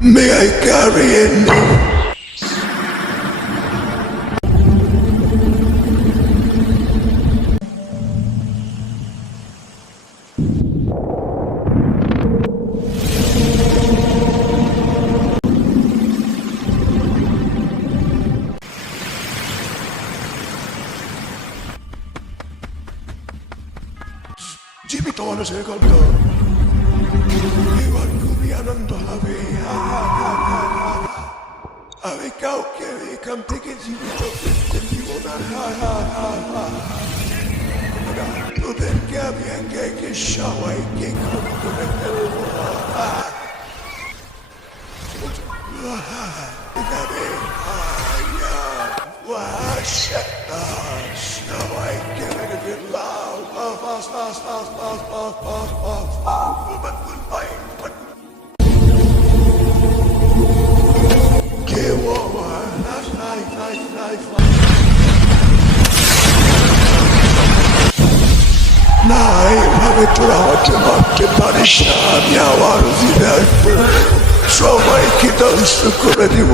May I carry in? জীবিত মানুষের গল্প এবার খুবই আনন্দ হবে আমি কাউকে এখান থেকে জীবিত করতে দিব না তোদেরকে আমি একে একে সবাইকে খুন করে ফেলবো সবাইকে মেরে ফেললাম না এইভাবে তোরা আমাকে মারতে পারিস না আমি আবার ফিরে আসবো সবাইকে ধ্বংস করে দিব